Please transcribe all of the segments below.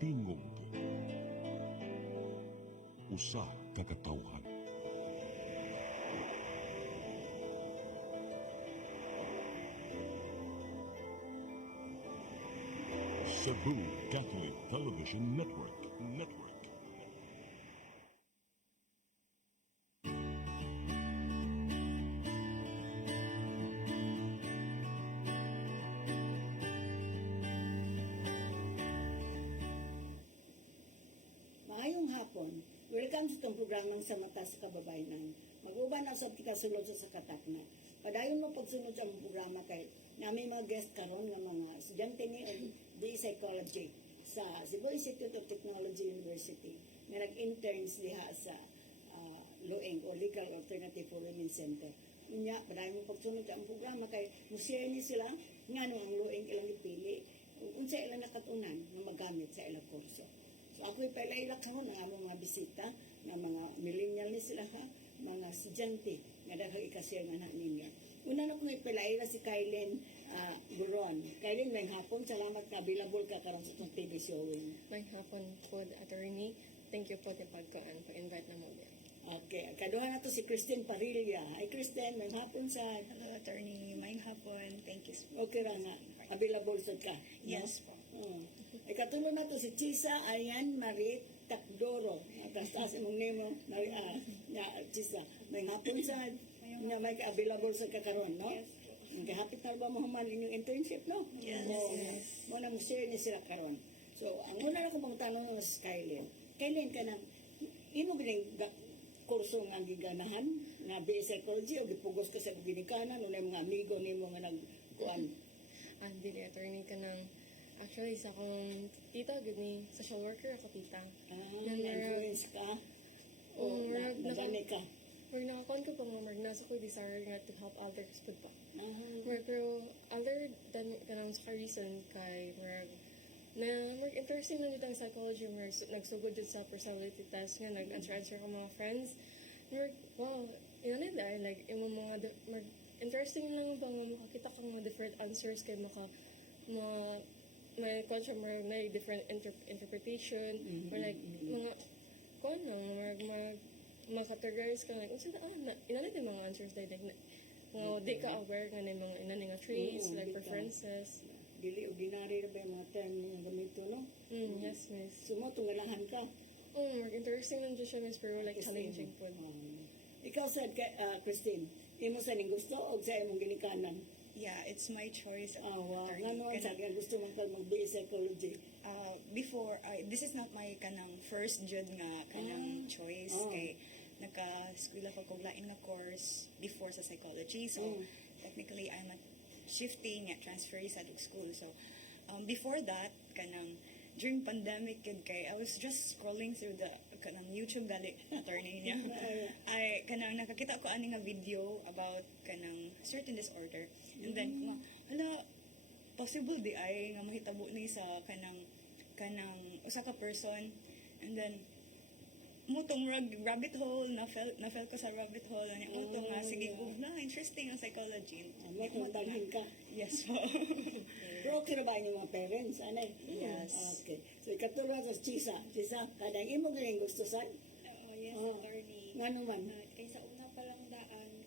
tingog. Usa ka katawhan. Cebu Catholic Television Network. Maayong hapon. Welcome sa itong programang sa mata sa kababayanan. Mag-uban ang sa kasulod sa katakna. Padayon mo pagsunod sa among programa kay namin mga guest karon nga mga estudyante ni DE Psychology sa Cebu Institute of Technology University nga nag-interns diha sa LOENG o Legal Alternative for Women Center. Unya, padayon mo pagsunod sa among programa kay musya ni sila nga ang LOENG ilang ipili unsa ilang nakatunan nga magamit sa ilang kurso. So ako ipailak ko ng among mga bisita ng mga millennial ni sila ha, mga estudyante nga daghang ikasir nga anak ninyo. Una na kong ipailak si Kylene Buron. Kylene, may hapon, salamat ka, available ka karon sa itong TV showing. May hapon po, attorney. Thank you po sa pag-invite na mo. Okay, kaduha na to si Christine Parilla. Ay Christine, may hapon sa... Hello, attorney. May hapon. Thank you. Okay ra nga, available sa ka. Yes po. Ay katulong na to si Chisa Ayan Marie Takdoro. Taas mong name Chisa. May hapon sa nga may available sa kakaron, no? Yes. Hapit na ba mo human inyong internship, no? Yes. Mo na mo share ni sila karon. So, ang una na ko pang tanong sa Kylene. Kylene ka na, imo bilang kurso nga giganahan nga BA Psychology o gipugos ka sa ginikanan o na mga amigo nimo nga nagkuan. Dili, attorney ka ng... Actually, sa akong tita, gini, social worker ako, tita. Na-influence ka o nagani ka. Pag nakakuan ko pa mga nasa ko desire nga to help others po pa. Ah. Pero other than kanang sa reason kay interesting na dito ang psychology, nagsugod dito sa personality test nga, nag-answer ko mga friends. Wow, yun na like, yung mga, interesting lang bang makakita ka mga different answers kay may question may different interpretation, or like, mga, kung ano, makategorize ka, like, natin mga answers like, di ka aware nga na mga mga traits, like preferences. Dili ordinary na ba yung mga term nga gamito, no? Yes, miss. So mo, tungalahan ka. Interesting lang siya, miss, pero like challenging po. Ikaw sa Christine, imo sa ning gusto o sa imong ginikanan? Yeah, it's my choice. Wow. Nga mo, Kanang- sabi ang gusto mong mag-BA Psychology. Before, this is not my kanang first jud nga kanang choice. Kay naka-school ako kog lain nga course before sa psychology. So, technically, I'm at shifting at transfer sa school. So, before that, kanang during pandemic kay I was just scrolling through the kanang YouTube gali attorney niya. Ay kanang nakakita ko ani nga video about kanang certain disorder. And then hala possible di ay nga mahitabo ni sa kanang usa ka person. And then mutong rabbit hole na fell ko sa rabbit hole niya mutong sige na interesting ang psychology. Mo dalhin ka. Yes po. Pero okay na ba yung mga parents? Ano? Yes. Okay. So, ikatulad sa Chisa. Chisa, kadang imo galing gusto sa? Yes, Oh. attorney. Nga naman. Kaysa una pa lang daan,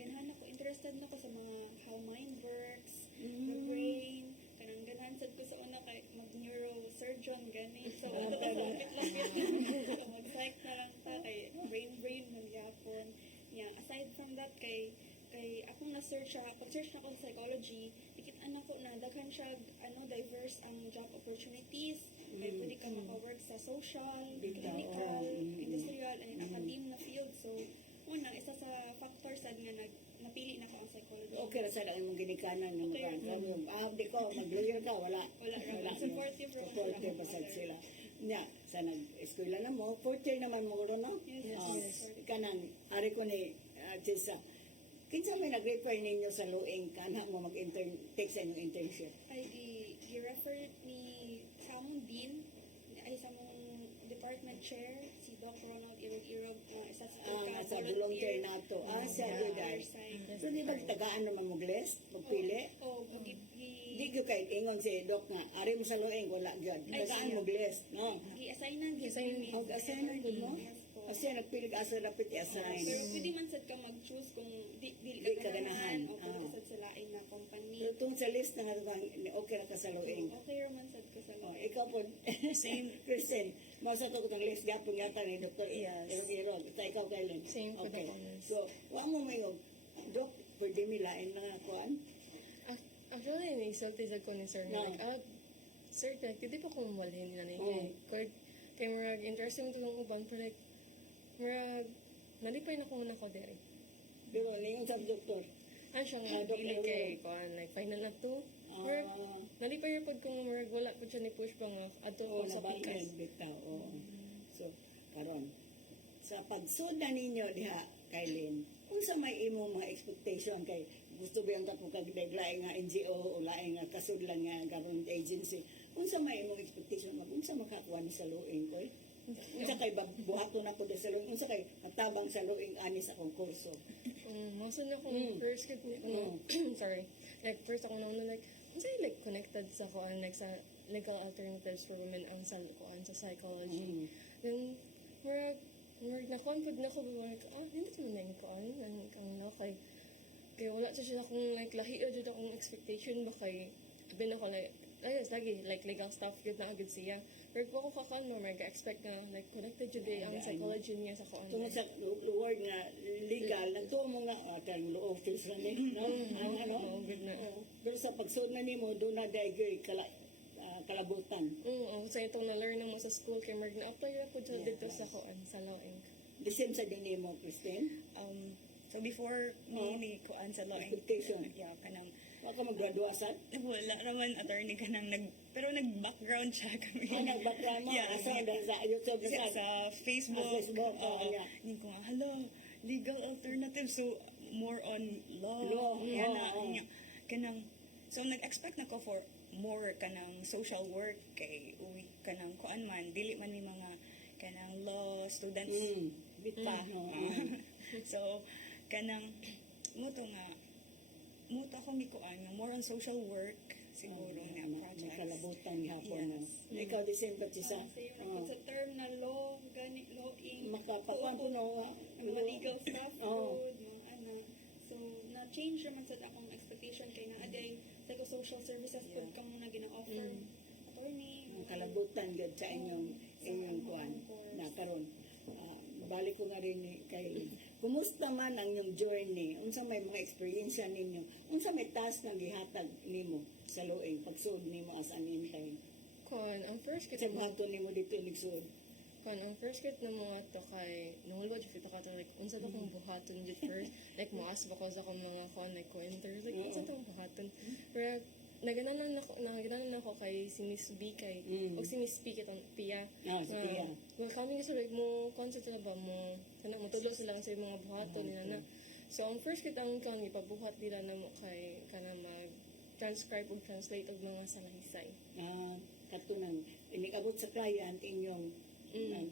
ganahan ako, interested na ko sa mga how mind works, the brain, kanang ganahan sad ko sa una kay mag-neurosurgeon, gani. So, lapit-lapit mag-psych na lang ta, kay brain, nagyapon. Yeah, aside from that, kay akong na-search pag-search na ako sa psychology, tikitaan ako na daghan siya, diverse ang job opportunities, kay pwede ka maka-work sa social, clinical, industrial, and academe na field. So, una, isa sa factors sad nga napili na ko ang psychology. Okay ra sa imong ginikanan ng Okay, mga di ko, mag-lawyer ka, wala. Wala. Supportive ro. Supportive ba sad sila. Nya, sa nag-eskwela na mo, fourth year naman mo ro, no? Yes. Kanang, ari ko ni Chisa, kinsa may nag-refer ninyo sa LOENG kana mo take sa inyong internship? Ay, gi-refer ni sa among dean, ay sa among department chair, si Doc Ronald Irog-Irog, na isa Sa volunteer na to. Siya good ay. So, di ba tagaan naman mo list? Magpili? Oo, di ko kahit ingon si Doc nga, ari mo sa loeng, wala dyan. Tagaan mo bless, no? Gi-assignan Ang assign ang good mo? Kasi nagpilig asa dapat i-assign. Pero pwede man sad ka mag-choose kung di Di ka ka ganahan ganahan. o pwede Ah. sad sa lain na company. Pero tungkol sa list na nga, okay na ka sa loeng. Okay raman sad ka sa Oh, lain. ikaw po, Same. Kristen, masa ko kutang list gapon yata ni Dr. Yes. Irog. Sa ikaw, Kailan. Same po Okay. na honors. So, wa mo mayong, Doc, pwede milain na kuan? Actually, naisulti sa ko ni sir. No. Like, sir, like, hindi pa ko mawalhin nila. Oo. Kaya marag interesting ito ng uban. Pero like, marag, nalipay na ko na ko dere. Pero niyung sa doktor, Ano siya Ah, nga, Dr. dili kay, kuan, like, final na to. Marag, ah, nalipay yung pag kung marag, wala po siya ni push pa nga, ato oo, ko sa nabalik pikas. bitaw. Oo. So, karon sa pagsud na ninyo diha, Kailin, unsa may imo mga expectation kay gusto ba yung katong kagdeglaing nga NGO o laing nga kasudlan nga government agency, unsa may imong expectation unsa makakuha ni sa luing ko? Unsa kay buhato na ko sa luing, unsa kay katabang sa luing ani sa konkurso? Masa na akong Mm. first kit ni, sorry. Like, first ako nauna, like, unsa yung, like, connected sa kuan, like, sa legal alternatives for women ang sa kuan, sa psychology. Then, marag na-confid na ko, like, hindi ko na yung kuan, ang na, kaya wala sa siya akong, like, lahi o dyan akong expectation ba kay, bin ako, like, ayos, lagi, like, legal stuff, yun na agad siya. Pero po ako kakan mo, mag-expect na, like, connected yun ang psychology niya sa kuan. Tungod sa word nga legal, nagtuo mo nga, tarang law office na ni, no? Ano? Oo, good na. Oo. Pero sa pagsud na nimo, doon na dahil kalabutan. Sa itong na-learn mo sa school, kaya na-apply na po dyan dito sa kuan, sa law ink. The same sa din mo, Christine. So before ni kuan sa law Expectation. yeah, kanang Wa ka magradua sa? wala naman attorney kanang pero nag-background siya kami. Nag-background mo? Yeah, Asa sa YouTube sa, sa? Facebook. Facebook, yeah. Hindi ko nga, hello, legal alternative. So, more on law. Law, Yan na, oo. nya. Kanang, so, nag-expect na ko for more kanang social work kay uy kanang kuan man dili man ni mga kanang law students Bita. so kanang muto ako mi kuan nga more on social work siguro nga May projects. kalabutan gihapon mo. Yes. Ikaw, the same ba siya? Same ra sa term na law, gani lawing. Makapakuan po no. Mga legal stuff, Oo. code, mga ana. So, na-change naman sa akong expectation kay na aday psychosocial services pud kamo na gina-offer. Attorney. Ang kalabutan gud sa inyong kuan na karon. Balik ko nga rin kay kumusta man ang inyong journey? Unsa may mga experience ninyo? Unsa may task nga gihatag nimo sa luing pagsud nimo as an intern? Kuan, ang first kit Kasi buhaton nimo dito ligsud. ang first kit na mga to kay nahulwa jud kita ka to like unsa to kong buhaton jud first like moas ba ko sa akong mga kuan like ko-enter like unsa tong buhaton pero nagananan ako kay si Miss B kay o si Miss P kitong Pia. Si Pia. Welcoming sila like mo concept sila ba mo kana motudlo sila sa mga buhaton nila na. So ang first kit ang kan ipabuhat nila na mo kay kana mag transcribe ug translate og mga salaysay. Katunan inikabot sa client inyong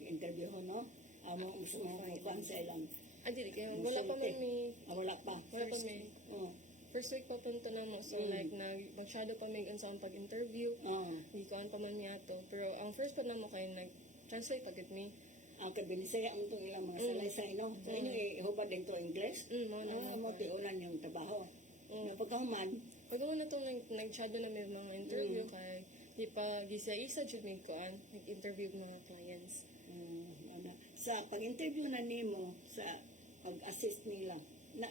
interview ho no? Amo mo kuan sa ilang. Dili kay wala pa man mi Wala pa. wala pa mi Oh. first week pa punta na mo so like mag-shadow pa mig unsa ang pag-interview. Oh. Di ko pa man mi ato pero ang first pa na mo kay nag-translate pagit mi. Ang kabinisaya ang itong ilang mga salaysay, no? So, inyo ihubad din to English? Mo na Mo tiunan yung trabaho. Napagkahuman, pag na to nag-shadow na may mga interview kay di pa gisa-isa jud mi kuan nag-interview mga clients. sa pag-interview na nimo sa pag-assist nila,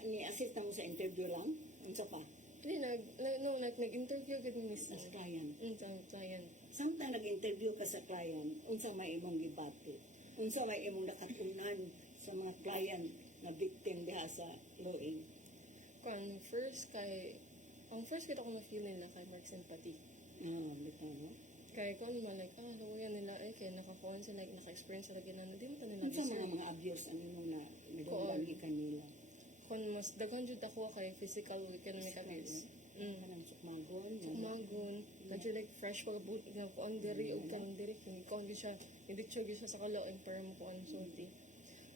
ni-assist na mo sa interview lang? Unsa pa? Di nag-interview gud mi mismo. Sa client. Sa client. Samtang nag-interview ka sa client, unsa may imong gibati? Unsa may imong nakatunan sa mga client na victim diha sa lawing? Kuan ang first kita ko na-feel nila kay Mark Sympathy. Bitaw, no? Kay kuan man like luya nila kay nakakuan sila naka-experience sila ginana di mo ta nila Unsa deserve. mga abuse ang imong na nagawagi kanila? Kung mas daghan jud ako kay physical economic abuse. Kanang sukmagon. Magun, medyo like fresh pag buot nga kuan diri ug kaning diri kung kuan gyud siya, hindi siya gyud siya sa kalain para mo kuan sulti.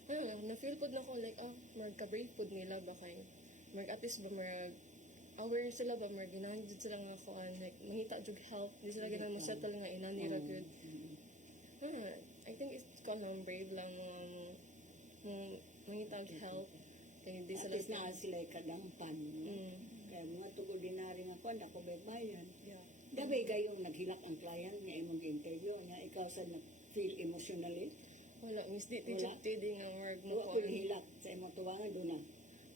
Ano lang, na feel pud nako like marg ka brave pud nila ba kay marg at least ba marg aware sila ba mga ganahan jud sila nga kuan like mahita jud help di sila ganahan mo settle nga inani ra good. I think it's kanang brave lang mo mahita og help kay di At sila least na sila kadampan. Kaya mga tugordinary nga kuan ako baybayan. Yeah. Dabay kayong naghilak ang client nga imong interview nga ikaw sa feel emotionally. wala miss di Wala. di nga marag mo Wa ko kuan hilak sa imong tuwangan do na.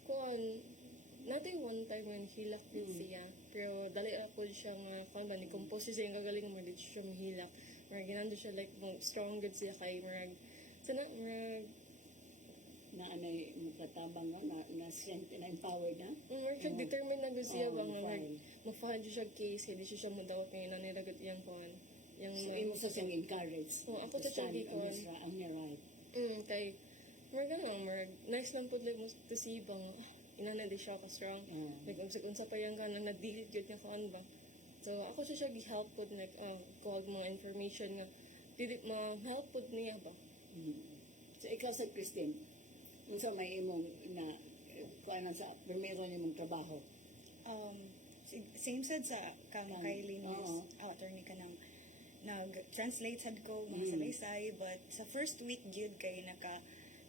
kuan natin one time when hilak din siya pero dali ra po siya nga kuan ba ni compose siya yung gagaling mo dito siya mahilak marag ginando siya like mo strong good siya kay marag sana marag Na anay mukatabang na strength na empowered na. marag siya determined na good siya Oo, ba nga fine. marag ma-file siya case kaya di siya mudawat ng ina nila good yung kuan yung So imo sa siyang encourage. Oo, ako sa Stand Turkey on kuan. his ang niya right. kay marag ano marag nice lang po like mo to see bang ina na di siya ka strong like unsa pa yung kana na-delete yun nga kaan ba so ako siya gi-help po like kuha mga information nga dili ma-help po niya ba So ikaw sa Christine, unsa may imong na kuan sa primero nimong trabaho? Same sad sa kang Kang- kay Linis, oo. attorney ka nang nag-translate sad ko mga salaysay, but sa first week gyud kay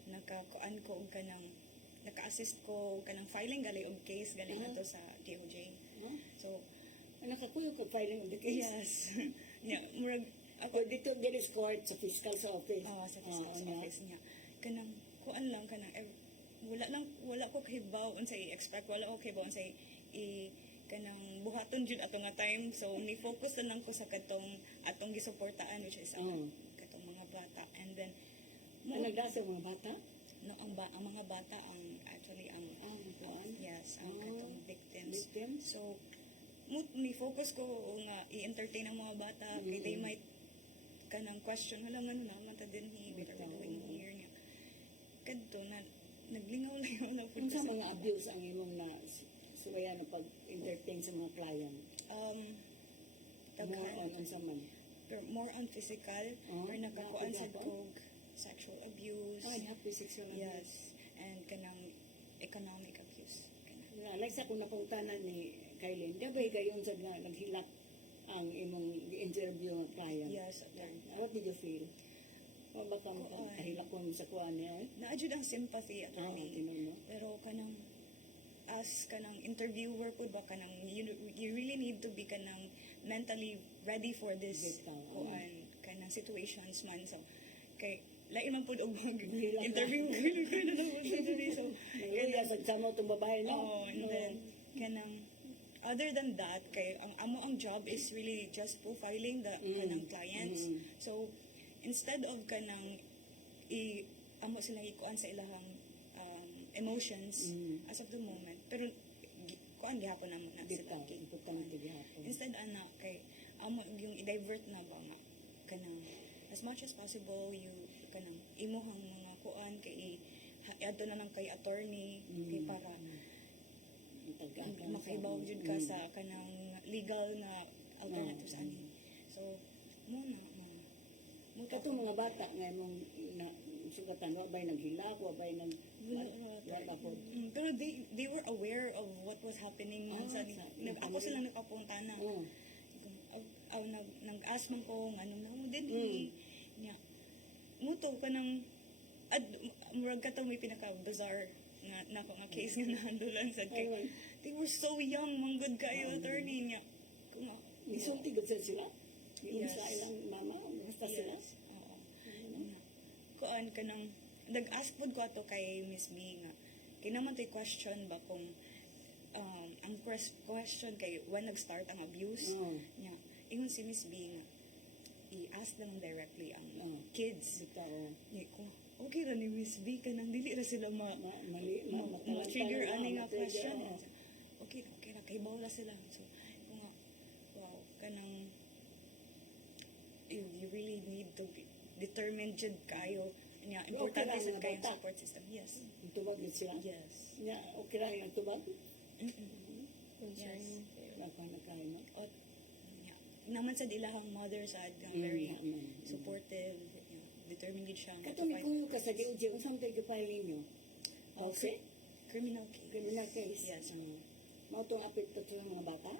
nakakuan ko og kanang naka-assist ko kanang filing gali og case galing ato sa DOJ. Huh? So, Nakakuyo ka filing of the case? yes. Yeah, murag Ako dito din is court sa fiscal sa office. sa fiscal niya. office niya. Kanang kuan lang kanang wala ko kahibaw unsay i-expect, wala ko kahibaw unsay kanang buhaton jud ato nga time. So ni focus lang ko sa atong gisuportaan which is katong mga bata. And then Ang nagdasa mga bata? no, ang mga bata ang actually ang kuan? yes, ang katong victims. Victims? So ni focus ko nga i-entertain ang mga bata kay they might kanang question wala nga na mata din what are we doing here niya kadto na naglingaw-lingaw na po Unsa mga abuse ang imong na suwaya na pag-entertain sa mga client? More on unsa man? Pero more on physical or nakakuan sa kog sexual abuse. Oh, happy sexual abuse. Yes, and kanang economic abuse. Like sa kung napangutanan ni Kailin, dabay kayon sa nga naghilak ang imong interview ng client. Yes, attorney. What did you feel? O baka kahilak ko sa kuan niya? Naadjud ang sympathy attorney. Tinuno. Pero kanang as kanang interviewer po ba kanang you really need to be kanang mentally ready for this Bitaw. kuan kanang situations man so kay lain man pud og Hilak interview na naman sa diri so Kaya sa sama itong babae, no? oh and then kanang other than that kay ang job is really just profiling the kanang clients so instead of kanang amo sila ikuan sa ilahang emotions as of the moment pero kuan gihapon namo na sila Bitaw, kay importante gihapon. instead ana kay amo yung i-divert na ba nga kanang as much as possible you kanang imuhang mga kuan kay adto na lang kay attorney kay para makaibaw jud ka sa kanang legal na alternatives ani so muna Katong mga bata nga imong na sugatan, wabay naghilak, wabay wala po. pero they were aware of what was happening man sa ako sila nakapunta na nag-ask man ko nga nung namo din niya muto ka ng murag ka may pinaka-bizarre nga nako nga case nga nahandulan sa kay they were so young manggod kayo attorney niya kung Isulti gud sila? Yung Yes. sa ilang mama, basta sila? yes oo kuan ka nang nag-ask pod ko ato kay Miss B nga kinaman tay question ba kung ang question kay when nag-start ang abuse niya ingon si Miss B nga i-ask naman directly ang kids Bitaw. niya kung okay ra ni Miss B kanang dili ra sila Mali, ma-trigger ani nga ma-trigger, question oo. okay ra kay bawla sila so kung nga wow kanang you really need to be determined jud kayo niya importante lang sa nga kayong bata. support system yes Tubag gud sila. yes Nya, okay lang yung tubag? concerning Naka na kayo na. at yeah. naman sa ilahang mother sad nga very naman. supportive yeah. determined siya nga Katong ikuyo ka sa DOJ, unsang tayo file ninyo? Okay? criminal case Criminal case? yes Mao tong apekto sa mga bata.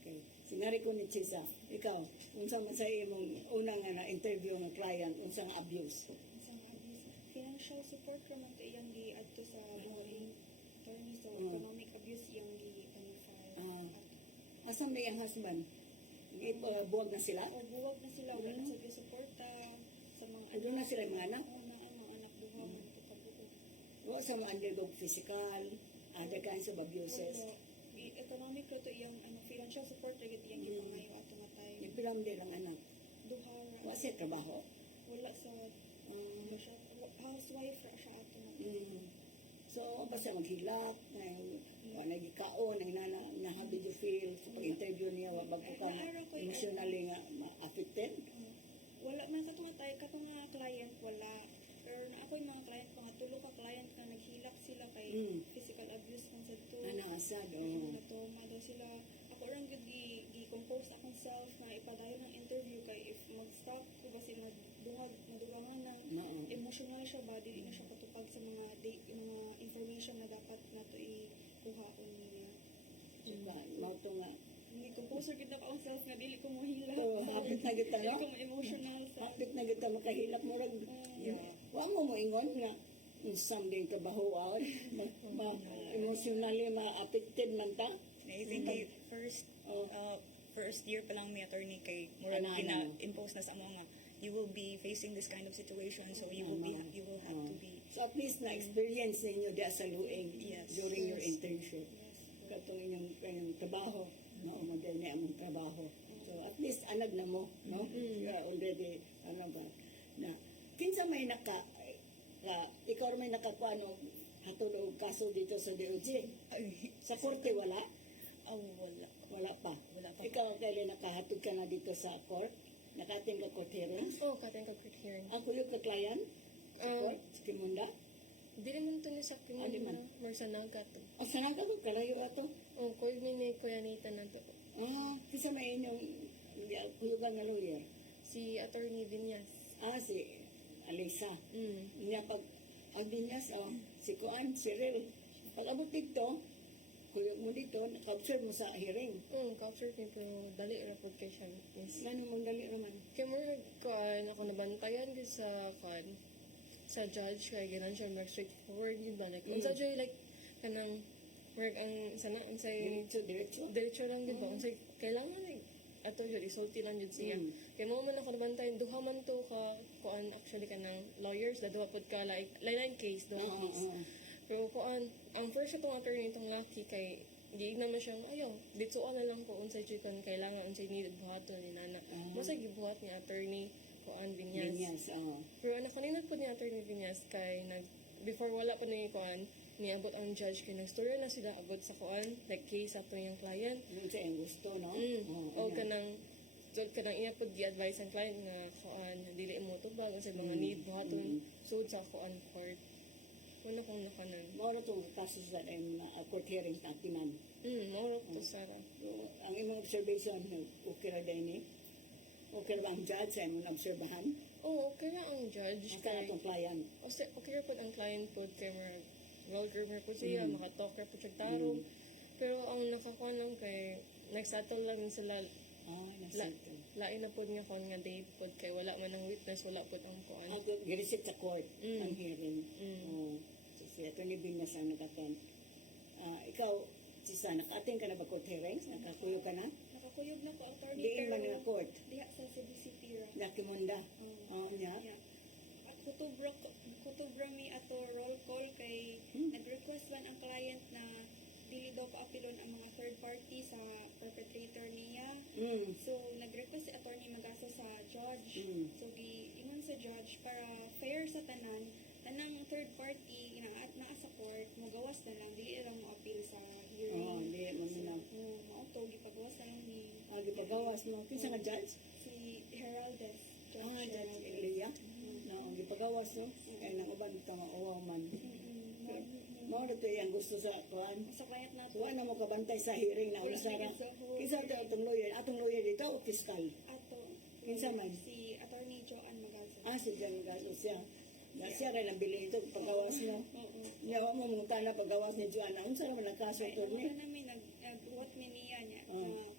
Okay. Singari ko ni Chisa, ikaw, unsa man sa imong unang nga na-interview ng client, unsa nga abuse? Sa mga abuse, financial support naman to iyang adto sa buhay. Attorney sa Mm. economic abuse iyang file. Ah. Asan na yung husband? Buwag na sila? O buwag na sila, wala na sa suporta sa mga Ano na sila yung mga anak? Oo, na ang mga anak duha man ko kabuok. Wala sa mga undergo physical, other kinds of abuses. Wala. Economic ro to iyang financial support ra gid iyang gipangayo ato nga tayo. Nagpiramde lang anak. Duha ra. Wala siya trabaho. Wala sa wala siya housewife ra siya ato nga. Mm. So, basta maghilak, nagikaon, how did you feel sa pag-interview niya, wag ko ka emotionally nga ma-affected? Wala man sa tunga tayo katong nga client wala. Pero na ako yung mga client ko nga tulo ka client nga naghilak sila kay physical abuse man sa to. Asad, Natoma daw sila. Ako rin gud gi-compose akong self na ipadayon ng interview kay if mag-stop ko kasi madugangan na emotional siya ba dili na siya katupag sa mga mga information na dapat nato ikuhaon niya. Diba, mauto nga. Composer kita ka akong self nga dili ko mohila. Oo, hapit na kita, no? Dili ko emotional sa Hapit na kita makahilak mo rin. Wa mo mo ingon nga, someday trabaho emotionally ma-affected man ta. I think kay first year pa lang may attorney kay murag impose na sa amo nga you will be facing this kind of situation, so you will have to be. So at least na-experience ninyo di sa luing Yes. during your internship. Katong inyong trabaho, no? Model niya ang trabaho. So at least anag na mo, no? You are already, na, kinsa may ikaw may nakakuha no, hatulog kaso dito sa DOJ. Sa korte wala? Wala. Wala pa. Wala pa. Ikaw kailan nakahatid ka na dito sa court? Nakating ka court hearings? Oh, kateng ka court hearing. Ang kuyog ka client? Sa court? Sa Kimunda? Dili man to ni sa Di kimon man. na, mar sa naga to. Ang sanang ka kalayo ato? Oh, kuyog ni Kuya Nathan na to. Kisa may inyong kuyugan nga lawyer? Si Attorney Vinyas. Si Alisa. Mm. Niya pag ang dinyas, si Kuan, si Rel. Pag abot dito, kuyog mo dito, naka-observe mo sa hearing. Capture ko pero dali ra pud kay siya. Yes. Ngano mong dali naman? Kaya mo ako nabantayan ko sa judge kay ginan siya more straightforward yun ba like unsa joy like kanang work ang sana unsay diretso lang gid ba unsay kailangan like ato jud isulti lang jud siya kay mo man ako nabantayan duha man to ka kuan actually kanang lawyers da duha pud ka like line case duha case pero kuan ang first itong attorney itong laki kay di naman siyang ayaw dito na lang ko unsay jud kan kailangan unsay need buhaton ni nana mo sa gibuhat ni attorney Kuan Vinyas. Pero anak kanina po ni Attorney Vinyas kay before wala pa ni Kuan niabot ang judge kay nag-story na sila abot sa Kuan like case ato yung client. Yun sa iyong gusto, no? O kanang iya po gi-advise ang client nga Kuan dili mo tubag sa mga need buhaton sud sa Kuan court. Wala kong nakanan. Mauro itong kaso sa court hearing tatiman. Mauro po Sara. Ang imong observation, okay ra din ni? Okay ba ang judge sa imong obserbahan? Oo, okay na ang judge. Ang ka itong client? Okay ra po ang client po kay well-groomer po siya, makatalk ra po siya tarong. Pero ang nakakuha lang kay nagsettle lang sila Nasettle. lain na po niya kung nga date po kay wala man ang witness, wala po ang kuan. Giresit sa court ang hearing. So, si Atty. Vinyas ang nakaten. Ikaw, Sisa, naka-attend ka na ba court hearings? Nakakuyo ka na? Nakakuyog na ko attorney Diin man nga court? diha sa Cebu City ra. Nakimunda? Niya? Yeah. At kutubra mi ato roll call kay nag-request man ang client na dili daw paapilon ang mga third party sa perpetrator niya. So nag-request si attorney magasa sa judge. So giingon sa judge para fair sa tanang third party naa sa court magawas na lang dili lang mo appeal sa hearing. Di mo na. Mauto gipagawas na lang ni Gipagawas mo. Kinsa nga judge? si Heraldez. Judge Elia? No, gipagawas no? Kaya nang uban ka mauwaw man. Mao na ang gusto sa kuan. Sa client nato. Kuan na mo kabantay sa hearing na Wala usara. na sa whole Kinsa ito atong lawyer? Atong lawyer dito o fiscal? ato Kinsa man? si attorney Joanne Magalso. Si Jan Gaso siya. Siya rin ang bili ito paggawas niya. Oo. Yawa mo mong tana paggawas ni Joanna. Unsa naman ang kaso Ay, ito ano ni? na namin, nag-what mi niya niya. Oo.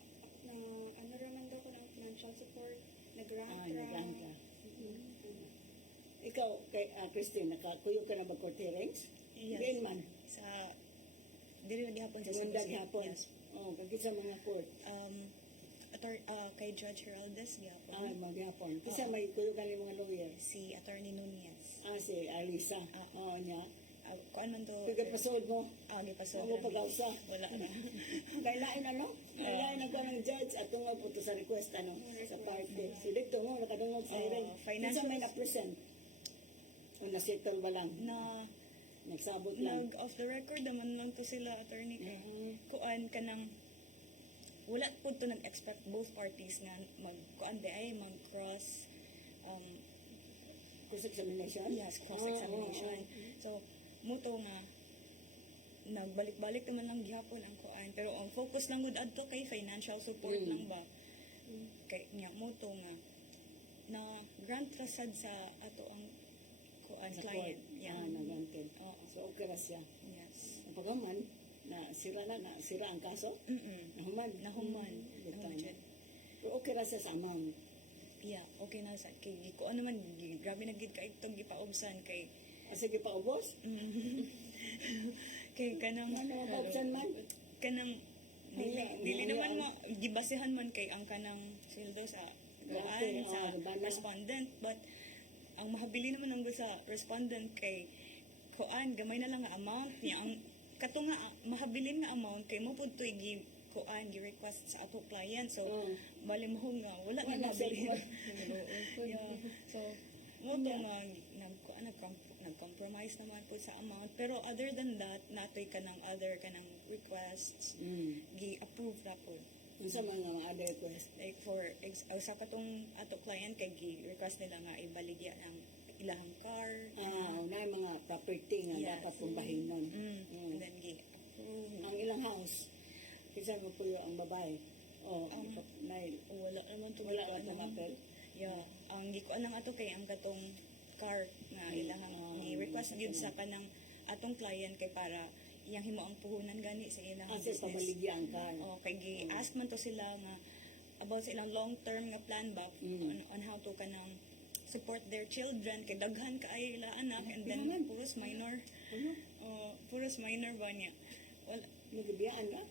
Na ano raman daw ko ng financial support, nag-grant Ah, ra. naglang ka. Ikaw, kay Christine, nakakuyo ka na ba court hearings? Yes. Diyan man. Sa dili na gihapon sa Mundag Cebu City. hapon. Yes. Oh, kagit sa mga court. Kay Judge Heraldez gihapon. Ah, mga hapon. Kasi may kuyo ka ni mga lawyer. Si Attorney Nunez. Ah, si Alisa. Ah. Oo niya. Kuan man to. Pagkapasod mo. Gipasod. Ano pag-ausa? Wala na. Kailain ano? Kailain ang kanang judge at tungo po to sa request ano sa party. So dito mo nakadungog sa hearing. Financial- Kinsa may na-present. O na-settle ba lang? Na Nagsabot lang. off the record naman lang to sila, attorney. Kuan kanang wala po to nag-expect both parties nga kuan ay mag-cross Cross-examination? yes, cross-examination. So, muto nga nagbalik-balik naman lang gihapon ang kuan pero ang focus lang gud adto kay financial support lang ba. Kay nya muto nga na grant rasad sa ato ang kuan Sa client. court. Yeah. Ah, nagantin. Oo. So okay ra siya. Yes. Ang pagaman, na sira ang kaso? Nahuman. Nahuman. Butang. Nahuman siya. Pero okay ra siya sa amount. Yeah, okay na sa kay ko naman grabe na gid kay itong gipaubsan kay Ah, sige pa ubos. kay kanang Ano ang option man? kanang dili naman mo gibasehan man kay ang kanang sweldo sa Okay, gaan sa bana. respondent but ang mahabili naman ang sa respondent kay kuan gamay na lang nga amount niya ang kato nga mahabilin nga amount kay mo pud toy gi kuan gi request sa ato client so bali mo nga wala na Wala, mahabilin sir. yeah. So mo to nga nag-compromise naman po sa amount pero other than that natoy kanang other kanang requests gi-approve na po. Unsa man nga other request? Like sa katong ato client kay gi-request nila nga ibaligya ang ilahang car. Ah, na mga property nga Yes. dapat pumbahinon. And then gi-approve. Ang ilang house, kinsa mo po ang babae? O, Wala naman to wala ka tumapel? Yeah, ang gikuan lang ato kay ang katong car nga ilahang ni-request gyud sa kanang atong client kay para iyang himo ang puhunan gani sa ilang Ang sa business. pamaligyan ka. Oh, kay gi-ask man to sila nga about sa ilang long-term nga plan ba on how to kanang support their children kay daghan kaayo ila anak and then Daghan? puros minor. Ano? Puros minor ba niya? Wala. Nagabiyaan ka?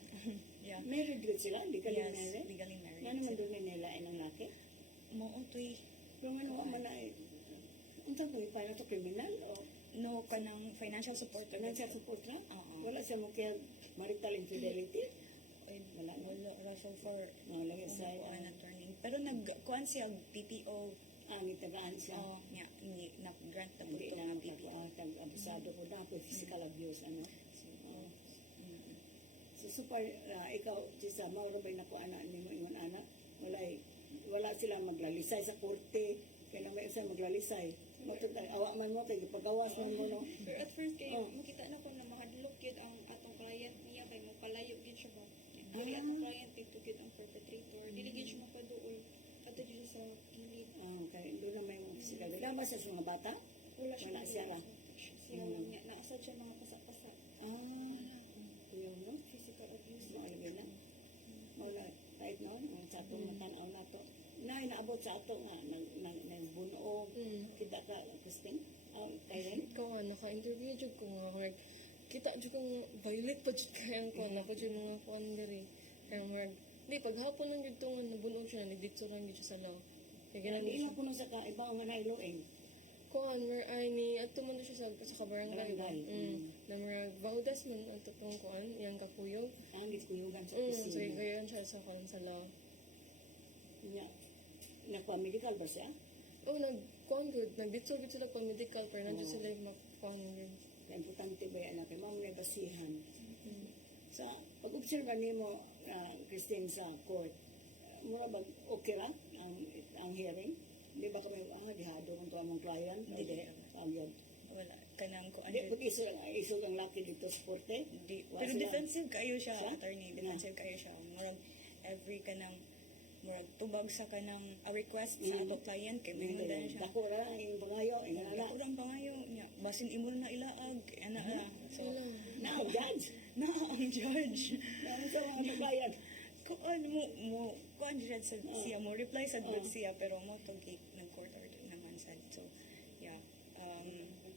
Yeah. Married rin sila? Di ka Yes, married? legally married. Nga naman doon nila ang laki? Mo utoy Pero nga naman man ay, ang tanong pa na to criminal o no kanang financial support financial support na? Oo. Wala siya mo kaya marital infidelity? Ay, Wala na. wala Russell for Wala siya kuan attorney. Pero nagkuan siya TPO ang itagaan siya. niya ni nag-grant na po Hindi ito na nga nakaka TPO. abusado ko dapat physical abuse ano. Oh. So super ikaw sa Mauro bay nako ana nimo ingon ana wala sila maglalisay sa korte kaya na may isa maglalisay. Matod awa man mo kay pagawas man mo no. Pero at first kay Oh. makita na ko na mahadlok yun ang atong client niya kay mo palayo gid siya ba. Dili atong client dito gid ang perpetrator. Dili gid siya makaduol. Ato gid siya sa gilid. Kay doon na may mga physical. Dama sa mga bata? Wala siya Wala siya ra. Siya lang niya. Naasad siya mga pasa-pasa. Yun no. Physical abuse. Maalagay na. Wala right noon ang sa atong matanaw na to. Naabot sa ato nga nagbunog kita ka Christine. Kaya Ikaw naka-interview jud ko nga like kita jud kong violate pa jud kay ang kon ako jud mga kuan diri. Kaya mag di paghapon lang jud tong nabunog siya nagditso lang jud siya sa law. Kaya ganun hindi siya. na puno sa ibang nga nailoeng. Kuan mer ay ni ato man siya sa kabarangay ba. Barangay. Na mer baudas man ang tong kuan yang kakuyog. Ang kuyugan sa So opisina. gayon siya sa kuan sa law. Nagpa-medical ba siya? Oh, nag-kuan good. Nag-ditso good sila pa medical pero nandiyo sila yung mag-kuan good. Kaya importante ba yan? Kaya ma'am may basihan. Sa pag-observa nimo Christine, sa court, mura ba okay ra ang hearing? Di ba kami, dihado kung ito among client? Dili. Yun. Wala kanang kuan. Di, pag iso ang laki dito sa korte? Pero defensive kayo siya, Siya? attorney. Defensive kayo siya. Murag every kanang murag tubag sa kanang request sa ato client kay mingon dahil siya Dako na lang, yung pangayo, yung ala. kurang pangayo niya basin imo na ilaag ana na so Now, judge. na ang judge Na ang sa mga kabayan. kuan mo kuan siya sa siya mo reply sa good siya pero mo to gig ng court order naman sad so yeah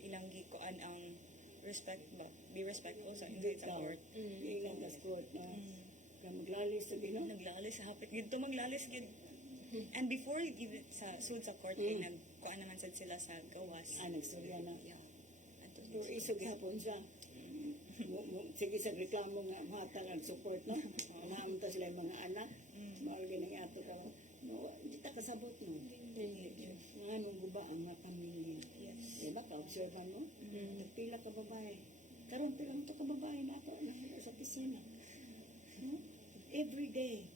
ilang gi kuan ang respect ba be respectful sa invite sa court Ilang kaskot na. Na maglalis sa Ginoo. naglalis sa hapit gid to maglalis gid and before even sa sud sa court kay nag kuan naman sad sila sa gawas Nagsurya na. yeah adto Pero isog hapon siya. Sige sa reklamo nga mahatag ang support no. Mahamta sila yung mga anak. Malagay nang ato ka. No, hindi ta kasabot no. Mga nung guba ang mga pamilya. yes Diba ka-observe mo? Nagpila ka babae. Karon pila mo ka babae na ako na sa pisina. No? Every day.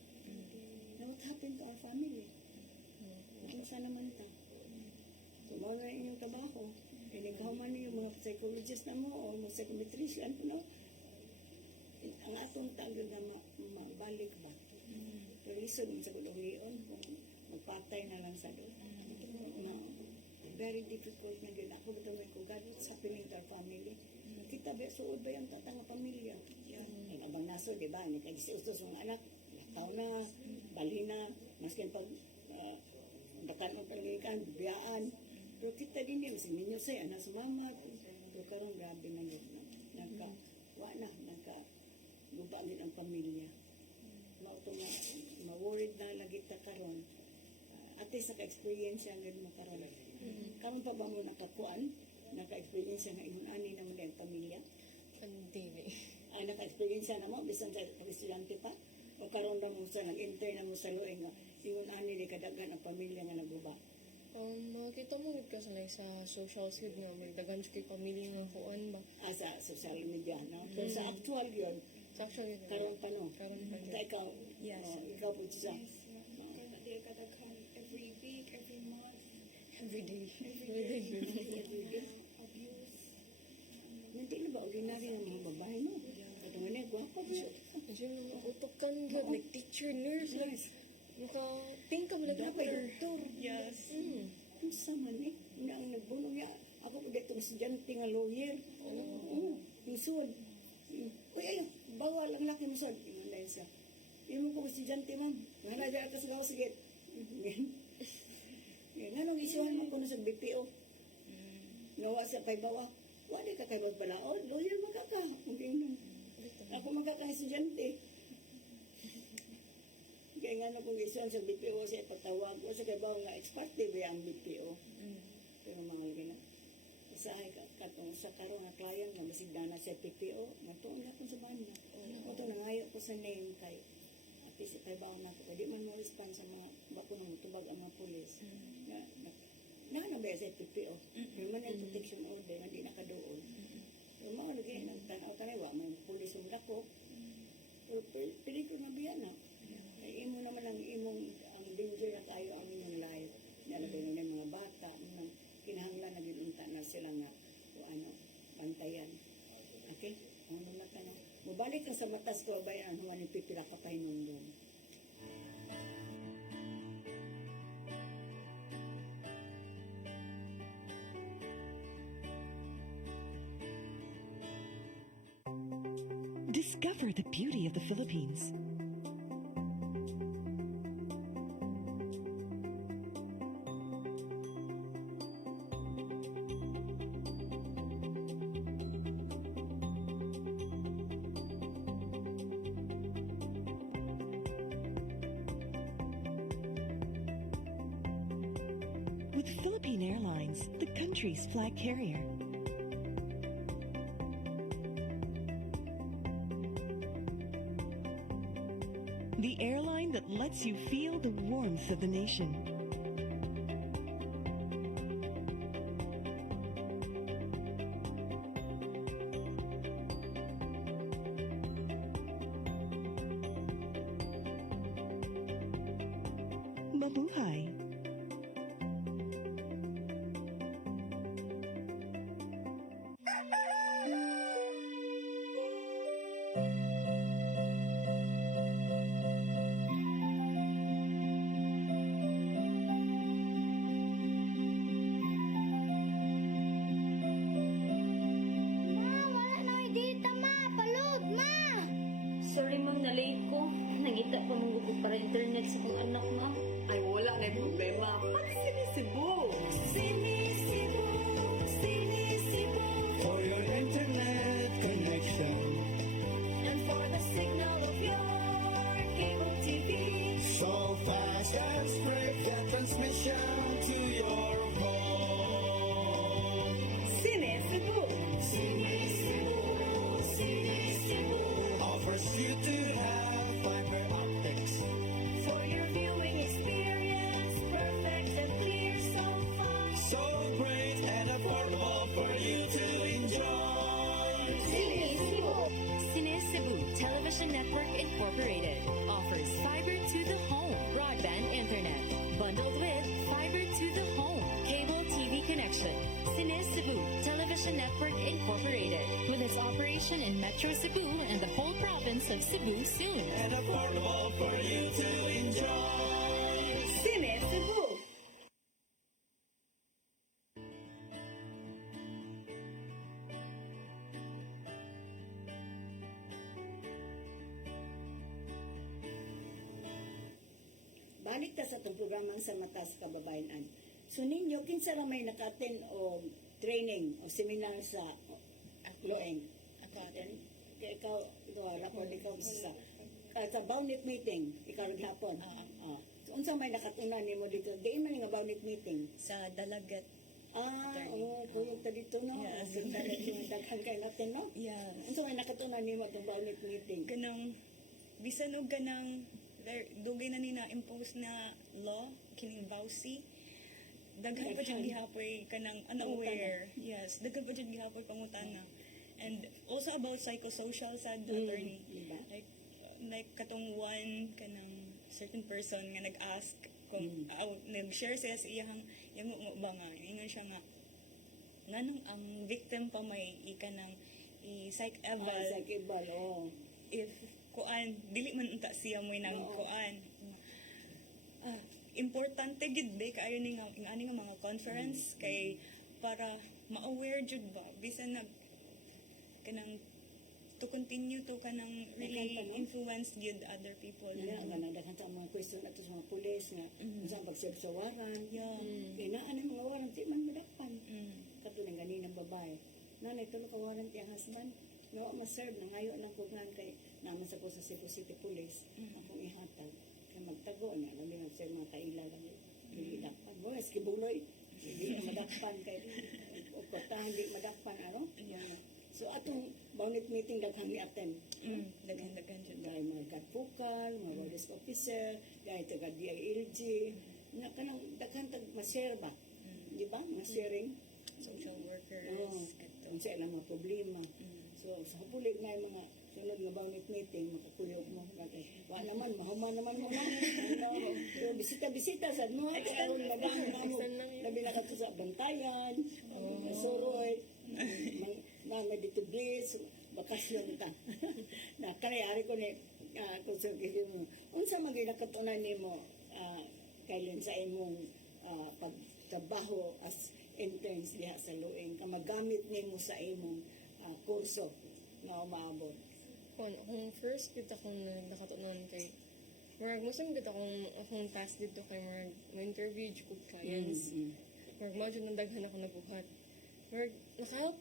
Now what happened to our family? Kung saan naman ta? So, mga na inyong trabaho. Ikaw man yung mga psychologist na mo o mga psychometrician, no? Ang atong tagal na mabalik ba? Pero lisod sa kulungion, kung magpatay na lang sa doon. Very difficult na yun. Ako ito may kugad, what's happening to our family? Kita ba, suod ba yung tatang pamilya? Ang abang naso, di ba? Nagkagisiutos ng anak, lataw na, bali na, maskin pag bakan mo palikan, biyaan. Pero kita din yun, si ninyo say, anak sumama. Pero karong grabe na yun. No? Guba din ang pamilya. Mauto nga, ma-worried na lagi ta karon. At least naka-experience yan mo karon. Karon pa ba mo nakakuan? Naka-experience nga ingon ani na mo ang pamilya? Pandemic. Ay naka-experience na mo bisan sa estudyante pa? O karon na mo sa nag-intern na mo sa lueng nga ingon ani di kadaghan ang pamilya nga naguba. Makita mo gud ka sa like sa social side nga may daghan sa kay pamilya nga kuan ba. Sa social media, no? Pero sa actual yun, Sa actually karon pa no? karon pa Ikaw, ikaw, Yes. ikaw po siya. Kaya di kadaghan every week, every month, every day abuse. Hindi na ba ordinary ng mga babae mo? Ito nga niya, gwapa ba? Diyan utokan gud like teacher, nurse, like maka think ka mo like Dapat doktor. yes Ang sama ni, na ang nagbuno niya. Ako po dito estudyante nga lawyer. Oo, isod. Uy, ayun, bawal ang laki mo sod. Ingon dahil sa, yun mo ko estudyante, ma'am. Nga na dyan ka sa gawa, sige. Nga nung isuhan mo ko na sa BPO. Nawa sa kay bawa. Wala ka kay magbalaod. Lawyer magkaka. Okay nun. Ako magkaka-estudyante. Kaya nga na kung isuhan sa BPO sa ipatawag ko sa kay bawa nga experte ba ang BPO. Pero mga lagi na. Usahay katong sa karon nga client nga masigdana sa PPO, matuon na sa banya. Ito nangayo ko sa name kay at least kay bawa na ko. Di man mo respond sa mga bako nang tubag ang mga pulis. Na ba sa PPO? Yung man yung protection order, hindi nakadoon. Yung mga lagi nang tanaw tayo, may pulis yung dako. Pero pili ko na biyan na. Ay imo naman ang imong ang danger na tayo ang inyong life. Nalagay na ng mga bata, nang kinahanglan na ginunta na sila nga o ano, bantayan. Okay? Ano na ka na. Mabalik ka sa matas ko, bayan ang huwan ni pipila ka pa hinundong. Discover the beauty of the Philippines. With Philippine Airlines, the country's flag carrier. The airline that lets you feel the warmth of the nation. Mabuhay! expression to your home. Cine Cebu. Offers you to have fiber optics. For your viewing experience, perfect and clear so far. So great and affordable for you to enjoy. Cine Cebu Television Network Incorporated offers fiber to the home broadband internet bundled with fiber to the home cable TV connection. Cine Cebu Television Network Incorporated with its operation in Metro Cebu and the whole province of Cebu soon. And affordable for you to enjoy. Cine Cebu. Balik ta sa itong programang sa mata sa kababayan. So ninyo, kinsa ra may nakaten o training o seminar sa Loeng? Ako atin. Kaya ikaw, rapor ikaw sa Bownit meeting, ikaw rin hapon. So, unsa may nakatunan nimo dito? Diin man nga Bownit meeting. Sa Dalagat. Kuyog ta dito, no? Yes. So, daghan kayo natin, no? Yeah. Unsa may nakatunan nimo itong Bownit meeting? Kanang, bisan og kanang, dugay na ni na-impose na law, kining VAUSI, daghan pa dyan gihapoy kanang unaware. Yes, daghan pa dyan gihapoy pangutana. And also about psychosocial sad attorney. Diba? Like katong one kanang certain person nga nag-ask kung nag-share siya sa iyang mo ba nga ingon siya nga nganong ang victim pa may ikanang i-psych eval Sa kibal, oh. if kuan dili man unta siya mo nang Oo. kuan importante gid be kaayo ni nga ani nga mga conference kay para ma-aware jud ba bisan nag kanang to continue to kanang really Daghan pa, no? influence jud other people. Nga, daghan sa mga question ato sa mga pulis nga, unsa ang pag-serve sa waran. Yeah. Kaya naan ang mga waran, di man madakpan. Mm. Katulad ganinang babae. Nanay, tulo ka waran ti ang husband. Nga, ma-serve na ngayon ng kugan kay naman sa po sa Cebu City Police. Akong ihatag. Kaya magtago na, namin ang sir mga kaila lang. Hindi dakpan. Mo, eskibuloy. Hindi na madakpan kay o kotahan, di madakpan, ano? Yeah. So, atong bounded meeting daghang ni attend. Daghan jud. Gaya mga gadpukal, mga wardens officer, gaya taga DILG, na kanang daghan tag ma-share ba? Di ba? Ma-sharing. Social workers Oo. kato. Kung sa ilang mga problema. So, sa hapulig na yung mga sunod nga bounded meeting, makakuyog mo. Wa naman, mahuman naman mo. Ano, so, bisita-bisita sa mo. Kaya na dahil na mo. Extend lang yun. Labi na ka sa Bantayan, Suroy, mga dito bliss, bakasyon ka. Na kanayari ko ni kung sa gigil mo. Unsa maging nakatunan ni mo kailan sa imong pagtrabaho as interns diha sa Loeng ka magamit nimo sa imong kurso nga umaabot. Kung first kita kung nakatunan kay Marag musang kita akong task dito kay Marag ma-interview jud clients. Marag mo jud nang daghan ako nabuhat. Marag naka-help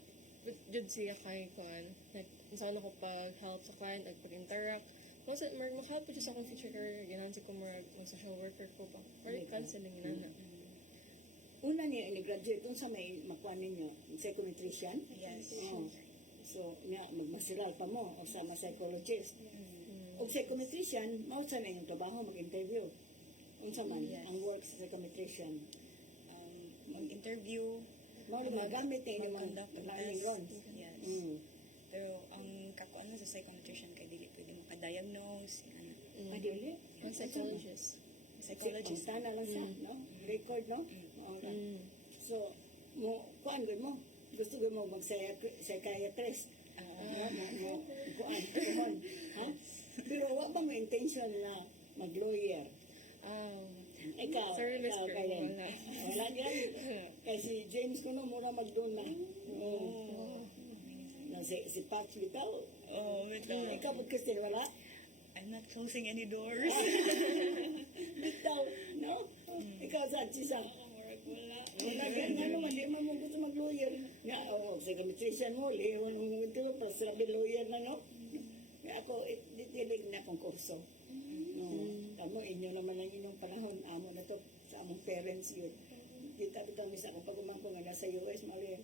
jud siya kay kuan. Like saan ako pag-help sa client ag pag-interact. Kasi marag maka-help jud sa akong future career ginansi ko marag social worker ko pa. Or counseling inana. Una niya ni-graduate kung sa may makuha ninyo, psychometrician. Yes. So, nga, magmasiral pa mo o sa mga psychologist. O psychometrician, mao sa na yung trabaho, mag-interview. Unsa man, Yes. ang work sa psychometrician. Mag-interview, Mao na magamit yung mga mag-conduct ng learning test. runs. Yes. Pero ang kakuan mo sa psychometrician kay dili pwede makadiagnose, ano, Adili? Ang psychologist. psychologist. Tana lang sa, no? Record, no? Oo ra. So, kuan gud mo? Gusto ko mo mag-psychiatrist. Kuan, kumon. Ha? Pero wa ba mo intention na mag-lawyer? Ikaw, Sorry, Miss ikaw Girl, kaya. wala. Wala yan. Kasi si James ko no, mura mag-doon na. Na si Pat bitaw. Oh, wait lang. Ikaw po Christine, wala? I'm not closing any doors. Bitaw, no? Ikaw sa Chisang. Wala. Wala yan nga naman, di mo gusto mag-lawyer. Nga, psychometrician mo, lehon mo ito, pasabi lawyer na, no? Nga ako, ditilig na akong kurso. No, tamo, inyo naman ang inyong panahon, amo na to, sa among parents yun. Kita bitaw mi sa akong pagumangko nga nasa US, mali.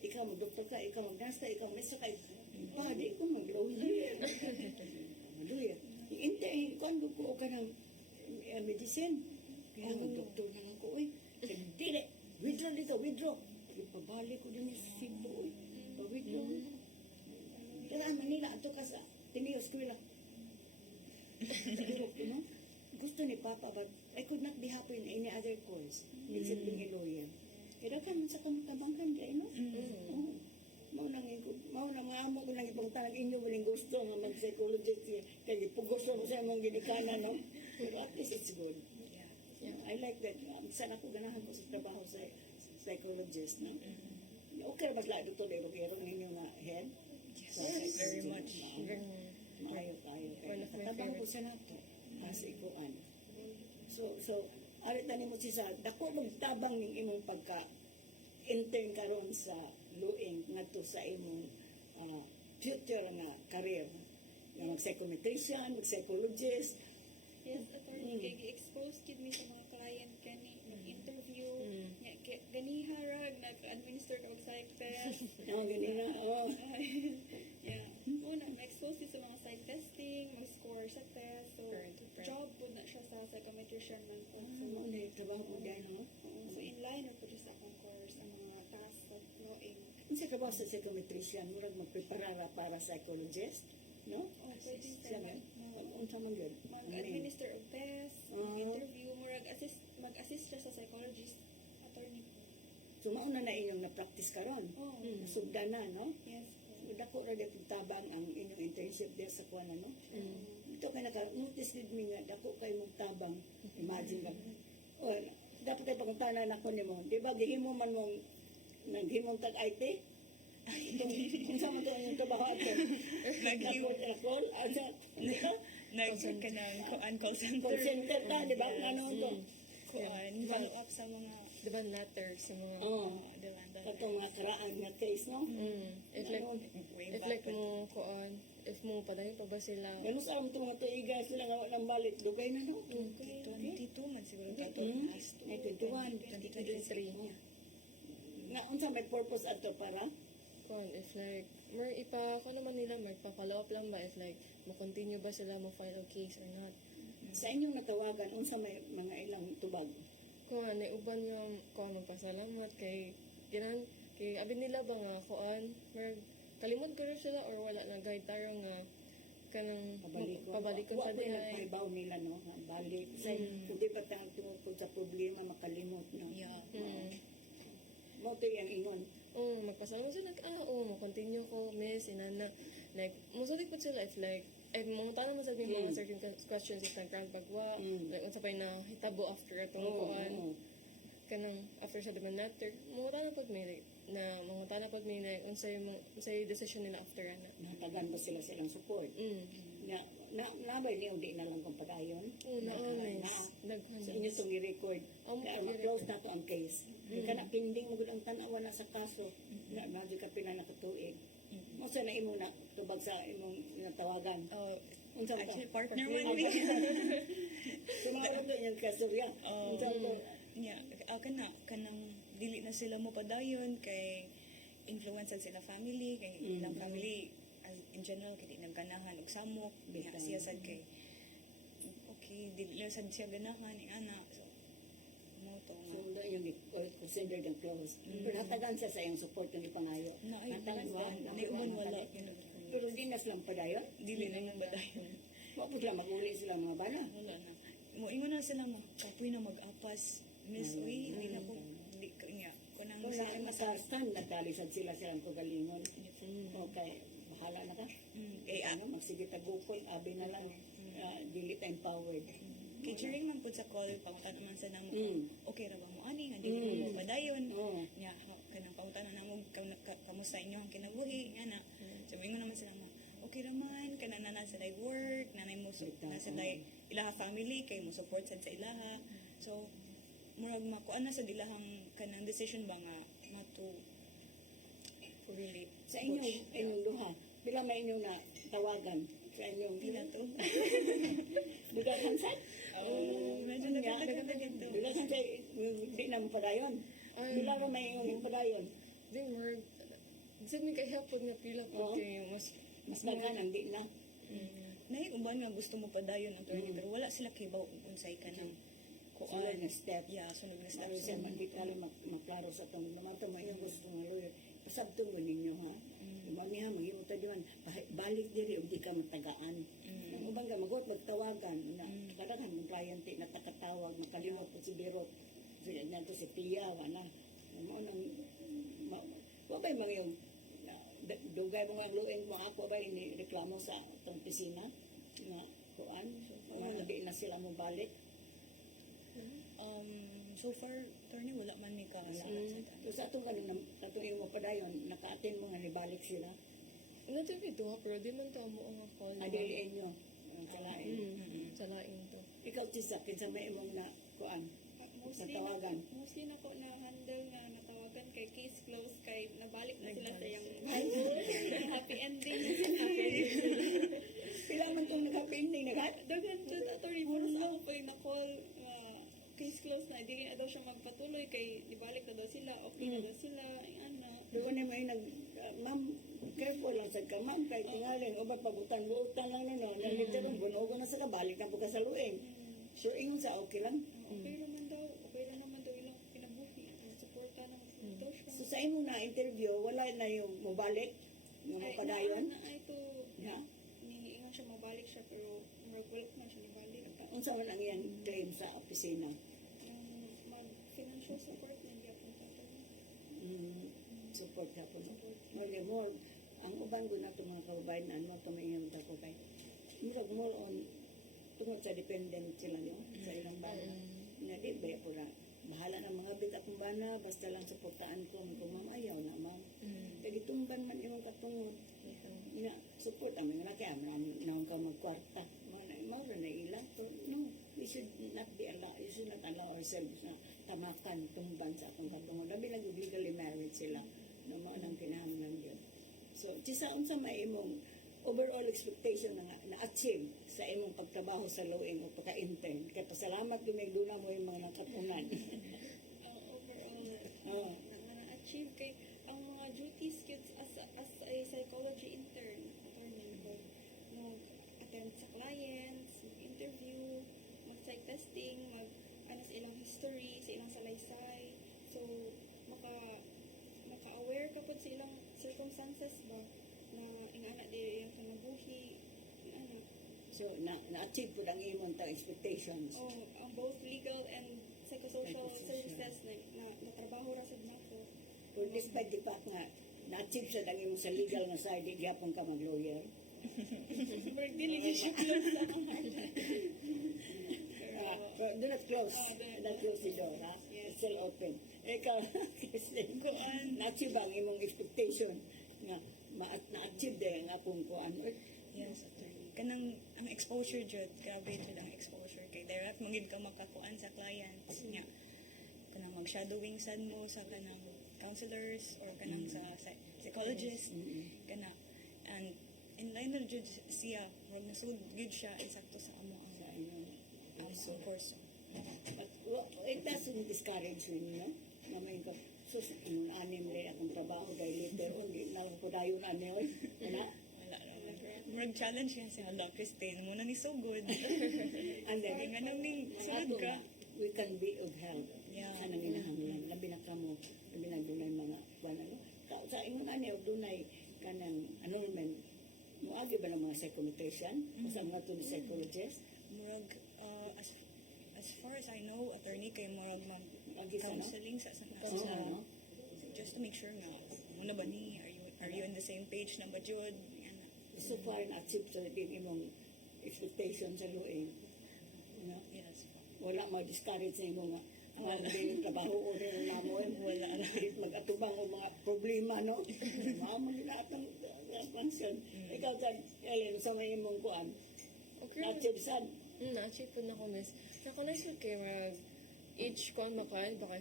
Ikaw mag-doktor ka, ikaw mag-nurse ka, ikaw mag-nurse ka. Pa, di ko mag-lawyer. Lawyer. Hintay, kung ko ka ng medicine. Kaya mag-doktor na lang ko, Dili, withdraw dito, withdraw. Ipabalik ko din sa Cebu, Pa-withdraw. Kaya Manila, ato ka sa Tineo Eskwela. Gusto ni Papa, but I could not be happy in any other course except being a lawyer. Kaya kan sa kamangkan kayo, no? Mao na mga amo ko nang ibang tanag inyo waling gusto nga mag-psychologist kaya pugos mo sa imong ginikanan, no? Pero at least it's good. Yeah, I like that. Sana ko ganahan ko sa trabaho sa psychologist, no? Okay ba sila dito dito kaya ninyo nga head? Yes, very much. Maayo tayo. One of my Katabang ko favorites. sa nato. As ikuan. So, arit na mo si sa dako magtabang ning imong pagka intern karon sa luing ngadto sa imong future na career. Nga mag-psychometrician, mag-psychologist. Yes, attorney, kay gi-expose kid mi sa mga client kani mag-interview, nya ganiha rag nag-administer ka og psych test. Ganina. Yeah. Una, ma-expose kid sa mga psych testing, mag-score sa test. So, job po na siya sa psychometrician man po. So, Ano na yung trabaho ko dyan, no? so in line na po siya sa akong course, ang mga tasks of knowing. Ang sa trabaho sa psychometrician, murag magpreparara para psychologist, no? Oh, pwede Siya sa man. Unsa man yun? mag-administer og test, mag-interview, mag-assist siya sa psychologist, attorney. So, mauna na inyong na-practice karon. Oh, Sugda na, no? yes po. Dako ra dito tabang ang inyong internship there sa kuan, no? Ito kay naka-notice gid mi nga dako kay mong tabang. Imagine ba? O, dapat ay pagkuntanan nako nimo. Di ba gihimo man mong naghimong tag IT? Kung sa man to ang trabaho ato. Nag-call, asa, Nag-check ka ng call center. call center ta, di ba? Ano to? Follow up sa mga Diba letter sa mga... demanda. Katong mga karaan nga case, no? If like, Way if back like mo kuan, if mo padayon pa ba sila? Ganun sa among mga tuiga sila nga walang balik. Dugay na, no? 22 man siguro ka to. Last 21, 2023. Nga, unsa may purpose ato para? Kuan, if like, mer ipa, kung naman nila, mer pa-follow up lang ba if like, mo-continue ba sila mo-file a case or not? Sa inyong natawagan, unsa may mga ilang tubag? Kuan, uban yung kuan magpasalamat kay ginan kay abi nila ba nga kuan mer kalimot ko rin sila or wala na guide tayo nga kanang pabalikon sa Wa dihay. nagpaibaw nila, no? Nga balik. Sa hindi pa tayo tungkol sa problema, makalimot, no? Yeah. Mo to yung ingon. Magpasalamat sila mo-continue ko miss inana like musulit po sila if like mga tanong mo sa mga certain questions if nag-grant bagwa like unsa pa na hitabo after atong kuan kanang after sa demand letter mga tanong pag may like, na mga tanong pag may like, unsay decision nila after ana. Natagan ba sila silang support? Nabay niyo di na lang kung padayon? Honest. Sa inyo itong i-record. Kaya ma-close na to ang case. Yung ka na pending mo ang tanawa na sa kaso. Medyo ka pinanakatuig. Mo sa na imo na tubag sa imong natawagan. Unsa ba? Actually, partner man mi. Sumawag doon yung kasurya. Unsa ba? Kanang dili na sila mo padayon kay influence sila family kay ilang family in general kay di nagganahan og samok diha siya sad kay okay dili na sad siya ganahan ni ana so mo to So, doon yung considered ang close. Pero hatagan siya sa iyong support ng ipangayo. Hatagan ba? naiuban wala Pero di na silang padayon. dili na yung padayon Wapos lang mag-uli sila mga bala. wala na mo ingon na sila mo katoy na mag-apas miss uy hindi na ko di kanya kunang Kung sila nakastand, nagkalisad sila silang kagalingon. Okay, bahala na ka. Ano, magsige tagupol, abi na lang. Dili ta empowered. kay during man pud sa call pangutan naman sa namo okay ra ba mo ani nga dili mo padayon nya kanang pangutan na namo kamusta inyo ang kinabuhi nga na so ingon naman sila okay ra man kana na sa day work nanay mo na sa day ilaha family kay mo support sad sa ilaha so murag makuan na sa dilahang kanang decision ba nga mato relate Sa inyong duha, bila may inyong na tawagan sa inyong pila to dugang hansan? Medyo nagkatagal dito. Bila sa di na mo padayon. Bila ra may yung padayon. Di more, sa may kahapon nga pila Oo. po kay mas Mas daghan ang di na. Nay uban nga gusto mo padayon attorney pero wala sila kibaw kung unsay ka nang Sunod na step. Yeah, sunod na Sabi steps. siya, hindi kali maklaro sa itong naman ito, may gusto ng lawyer. Pasabtong mo ninyo, ha? Mamiha, mag-iwag ta diyan, balik diri, o di ka matagaan. Ang ubang ka, magtawagan, na kadaghan ng client, na takatawag, nakaliwag po si Biro. Sige, niya to si Pia, wala. Maunang, wabay mga yung, dugay mo nga lueng mo ako ba, ini reklamo sa itong pisina, nga, kuan, hindi na sila mo balik. So far, attorney, wala man ni ka sa So sa atong kanina, atong imo padayon, naka-attend mo nga nibalik sila. nato ito ha, pero di man ta mo ang call. Adiliin nyo. Sa lain. Sa lain to. Ikaw, Tisa, kinsa may imong na kuan. Natawagan. Mostly na ko na handle nga natawagan kay case closed kay nabalik na sila sa yung happy ending na sila. Pila man itong naka-pending, Dagan to attorney mo sa ako pa yung na-call case closed na di na daw siya magpatuloy kay ibalik na daw sila okay na daw sila ay ana. Doon na may ma'am, careful lang sa ka, ma'am, kay tingalin, o ba pabutan, buutan lang na no, naliteron, bunugo na sila, balik na po ka sa luing. Sure, ingon sa okay lang. Okay naman daw ilang pinabuhi suporta naman daw siya. So sa imo na interview, wala na yung mubalik, yung padayon. Ay to Ha? ningiingan siya mabalik siya pero mag-welcome na siya nibalik. Unsa man ang iyang claim sa opisina? Mag-financial support na hindi akong tatawag. Support ka po. Mali more, ang uban ko na itong mga kaubayan na ano ito may iyong dako kay. Murag more on, tungkol sa dependent sila nyo, sa ilang bana. Nga di ba po na, bahala ng mga bit akong bana, basta lang supportaan ko, kung mamayaw na ma'am. Kaya gitumban man imong katungo. Nga, support amin nga kaya naon ka magkwarta. Mara na ilang. So, no, we should not allow ourselves na tamakan, tumban sa akong katungo. Labi lang legally married sila. No, mga nang kinahanglan yun. So, tisa unsa may imong overall expectation na-achieve sa imong pagtrabaho sa lawing o pagka-intern. Kaya pasalamat yung may duna mo yung mga nakatunan. Overall, na-achieve kay ang mga duties kids as a psychology intern attorney ko attend sa clients, mag-interview, mag-psych testing, ano sa ilang history, sa ilang salaysay. So, maka-aware ka po sa ilang circumstances ba na ingana di yung kanabuhi, ingana. So, na-achieve po ang imong expectations. Ang both legal and psychosocial services na natrabaho ra sad nako. Pero despite the fact nga, na-achieve sa dangin mo sa legal nga side, di gyapon ka mag-lawyer. Pero dili siya close sa mga. Pero do not close. Do not close the door, ha? It's still open. Ikaw, Christine, na-achieve ang imong expectation nga na-achieve din ang akong kuan. Yes, attorney. Kanang ang exposure jud, grabe jud ang exposure kay direct magid ka makakuan sa clients nya. Kanang mag-shadowing sad mo sa kanang counselors or kanang sa psychologist kana and in line na jud siya wag nasud gud siya insakto sa amo ang course. But it doesn't discourage me, no? Naman ko, sus, nung anim rin akong trabaho dahil later on, di na ako dayon ano yun. Wala? Mag-challenge yan si Hala, Christine. Muna ni so good. And then, Nga nang ning sunod ka. we can be of help. Yeah. Sa nang inahanglan. Labi na kamo, labi na dunay mga, ano, sa ingon ani, o dunay kanang annulment. Muagi ba ng mga psychometrician? O sa mga to psychologist? Murag, as far as I know, attorney kay murag counseling sa Oo. just to make sure nga muna ba ni are you on the same page na ba jud yan. So far, na-achieve sa din imong expectation sa luing. Yes. Wala ma-discourage sa imo nga ang din trabaho o rin namon. Wala na. Mag-atubang o mga problema, no? Mga lahat ng function. Ikaw, Ellen, sa may imong kuan. Okay. Na-achieve sad. Na-achieve po na ko, miss. Nakunis ko kay each kon makay, baka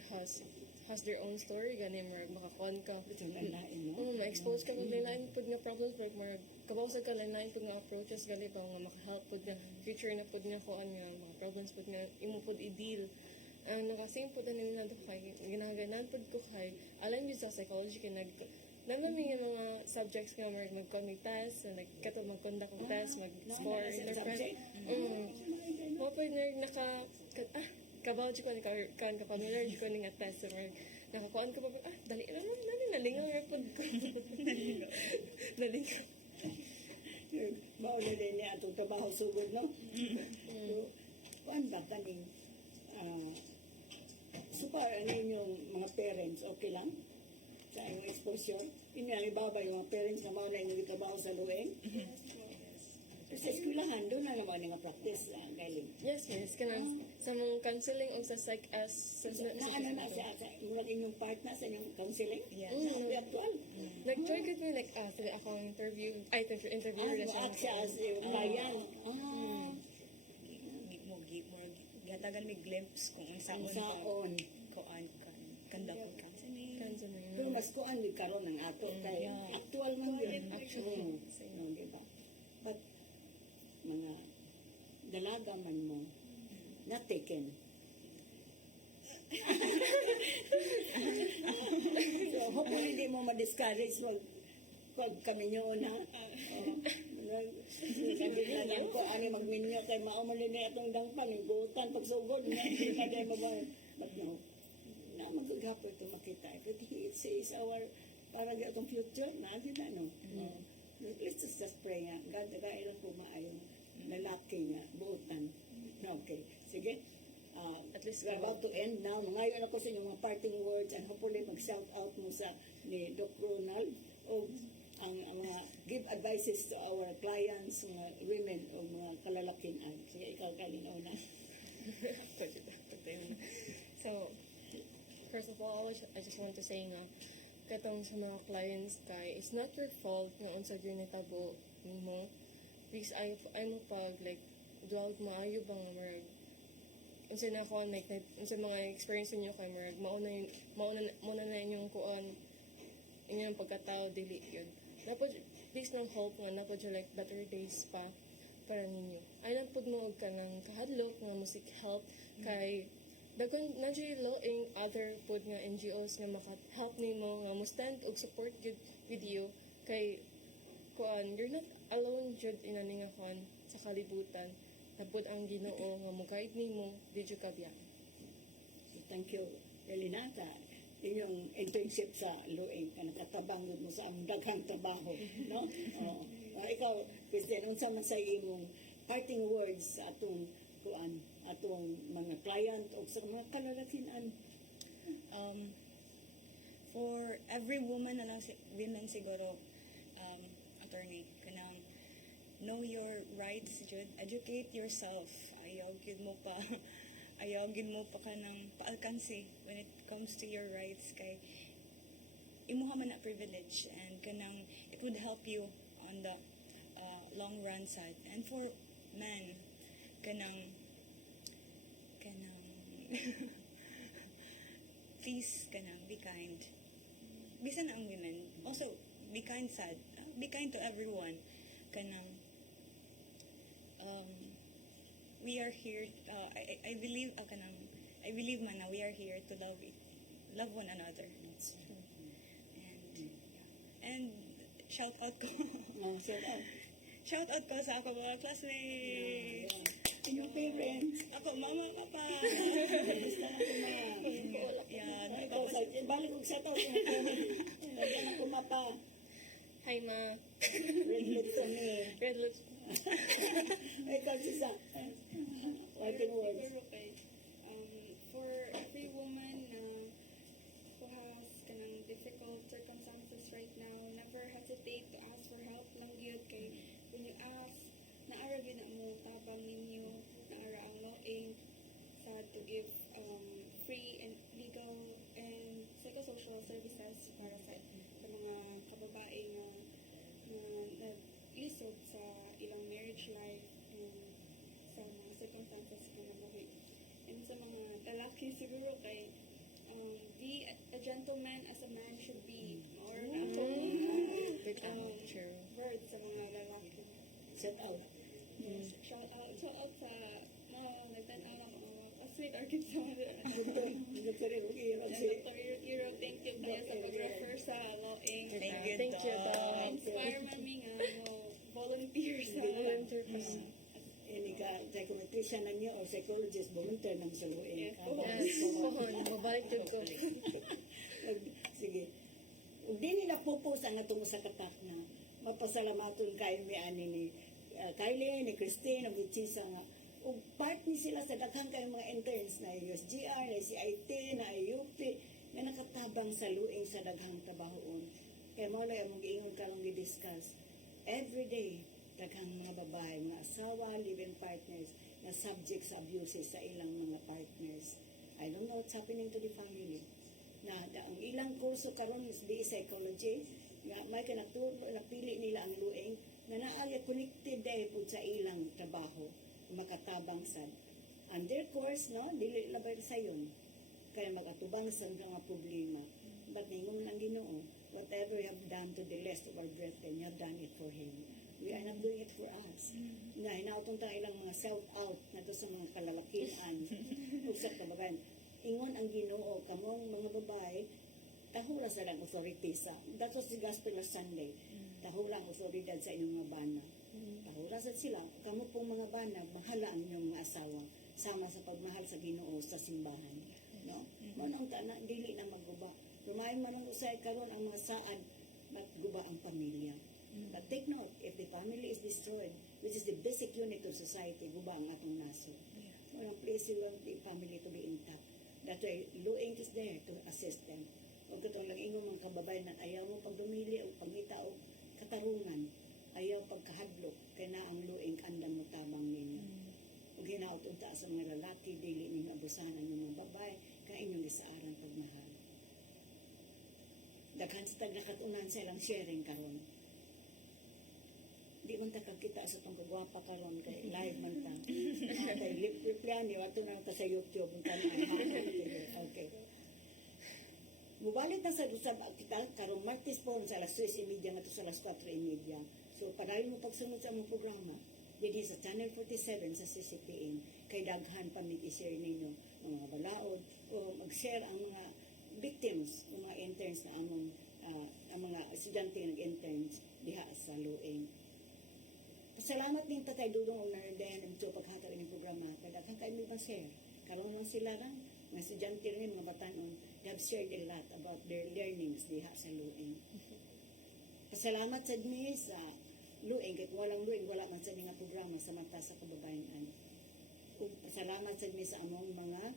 has their own story gani murag makakuan ka. Ito na lain, no? Ma-expose ka kung lain pud nga problems like murag kabawsag ka lain pud nga approaches gali ba nga makahelp pud nga future na pud nga kuan nga mga problems pud nga imo pud i-deal. Ang nakasing pud ani na kay ginaganan pud ko kay alam gyud sa psychology kay naman nga mga subjects nga murag mag-conduct test, kato mag-conduct ng test, mag-score, interpret. Mo pud nga kabaw ko ni kan ka familiar ko ni nga test so nakakuan ko pa dali lang nalingaw ra pud ko. Nalingaw. Mao na din niya atong trabaho sugod, no? So, kuan ba kaning so far, ano yung mga parents, okay lang? Sa iyong exposure? Inalibaba yung mga parents na mauna yung trabaho sa luwing? Sa eskwelahan, doon na naman yung practice galing. Yes, miss. Kanang sa mga counseling o sa psych as sa Na ano na siya, sa inyong part na sa inyong counseling? Yeah. Sa actual? Nag-join ko me like sa akong interviewer na siya. Act siya as a client. Gihatagan may glimpse kung unsaon Saon. kuan kandakon counseling. Pero mas kuan din karon ng ato kay actual man yun. Actually. No, diba? But mga dalaga man mo not taken. So hopefully hindi mo ma-discourage pag kami nyo na. Sabihin ko, ani magminyo kay maumuli na itong dangpan, yung buutan, pagsugod na, hindi pa tayo mabang. But no, na magagapos ito makita. But it says our, para itong future, na na, no? Let's just pray nga. God, nagailan po maayong lalaki nga, buutan. Okay, sige. At least we're about to end now. Ngayon ako sa inyong mga parting words and hopefully mag-shout out mo sa ni Doc Ronald o ang mga give advices to our clients, mga women o mga kalalakihan. Sige, ikaw kalinaw na. So, first of all, I just want to say nga, katong sa mga clients kay, it's not your fault nga unsa gyud nitabo nimo. Please, ay mo pag, like, dual maayo ba nga, marag, unsa na ko, like, unsa mga experience niyo kay, marag, mauna na inyong kuan, inyong pagkatao, dili yun. Napod, please nang hope nga, napod yung, like, better days pa para ninyo. Ay napod mo ka ng kahadlok nga music help kay dagon na law in other pod nga NGOs nga maka-help nimo nga mo stand og support jud with you kay kuan you're not alone jud inani nga kuan sa kalibutan napod ang Ginoo nga mo guide nimo did you kabiya. Thank you, Elinata. Inyong internship sa Luing ka nakatabang mo sa among daghang trabaho, no? Ikaw, Christian, unsa man sa imong parting words sa atong kuan, atong mga client o sa mga kalalakihan? For every woman na lang women siguro attorney kanang know your rights jud, educate yourself. Ayaw gid mo pa kanang paalkansi when it comes to your rights kay imuha man na privilege and kanang it would help you on the long run side. And for men kanang please kanang be kind. Bisan ang women also be kind to everyone kanang we are here I believe man na we are here to love one another. That's true. And shout out ko shout out ko sa ako mga classmates. Inyong parents. Ako mama papa. Basta na ko na. Yan. Ikaw, balik ko sa tao. Lagyan ako mapa. Hi ma. Red lips ko ni. Red lips. Ikaw, Sisa. Parting words. Siguro kay, for every woman who has kanang difficult circumstances right now, never hesitate to ask for help lang yun kay when you ask, naara gyud na mo tabang ninyo, naara ang law-ing to give free and legal and psychosocial services para sa mga kababae nga nag-isog sa ilang marriage life and sa mga circumstances na nabuhi. And sa mga lalaki siguro kay be a gentleman as a man should be. Or Wait, true. word sa mga lalaki. Set out. Yes, shout out sa nagtanaw na mga sweet orchid sa Dr. Irog, Dr. Iro, thank you kaya sa pag-refer sa Loeng. Thank you, Dom. Inspire man mi nga volunteer sa Volunteer ka. Ini ka psychometrician na niyo o psychologist, volunteer ng saluin. Yes. Yes, pohon, mabalik jud ko. Sige. Ug di nila pupus ang atong sa katak na mapasalamaton kayo mi ani ni Kylie, ni Christine, ug Chisa nga. Ug part ni sila sa daghang kay mga interns na USGR, na CIT, na UP, nga nakatabang sa luing sa daghang trabahoon. Kaya mo lang among giingon karong gi-discuss. Every day, daghang mga babae, mga asawa, live-in partners, na subject sa abuses sa ilang mga partners. I don't know what's happening to the family. Ang ilang kurso karon is BA Psychology, nga may kanaturo, napili nila ang luing, na naaya connected dahil po sa ilang trabaho, makatabang sad. And their course, no, dili labay sa yun. Kaya magatubang sa mga problema. But ningon ang Ginoo, whatever you have done to the less of our brethren, you have done it for Him. We are not doing it for us. Na hinautong tayo ilang mga shout-out na to sa mga kalalakian o sa kababayan. Ingon ang Ginoo, kamong mga babae, tahula sa lang authority sa, that was the gospel of Sunday. Tahula ang authority sa inyong mga bana. Tahula sa sila, kamo pong mga bana, mahala ang inyong mga asawa, sama sa pagmahal sa Ginoo sa simbahan. No? Manong tana, dili na magguba. Kumain man ang usay karon ang mga saad, magguba ang pamilya. But take note, if the family is destroyed, which is the basic unit of society, guba ang atong naso. Walang place lang the family to be intact. That's why Luing is there to assist them. Huwag katong lang ingong mga kababayan na ayaw mo pagdumili o pangita o katarungan, ayaw pagkahadlok, kaya na ang Luing andam mo tabang ninyo. Huwag hinaot unta sa mga lalaki, dili ninyo abusahan ng mga babae, kaya inyong isaaran pagmahal. Daghan sa tag nakatunan sa ilang sharing karon. Di man ta kita sa itong kagwapa karon kay live man ta. Kay reply ni wato na ta sa YouTube ang tanay. Okay. Mubalik na sa usab kita karong Martes po sa alas 3:30 ngadto sa alas 4:30. So padayon mo pagsunod sa among programa. Dili sa Channel 47 sa CCPN kay daghan pa mi i-share ninyo ang mga balaod o mag-share ang mga victims, ang mga interns na among ang mga estudyante nga nag-interns diha sa Luing. Salamat din Tatay Dudong o Narden ang ito paghatag ng programa. Kadaghan kayo may share. Karoon lang sila lang. Mga estudyante rin, mga batanon, they have shared a lot about their learnings diha sa Luing. Pasalamat sa dmi sa Luing. Kahit walang Luing, wala man sa mga programa sa mata sa kababayan. Pasalamat sa dmi sa among mga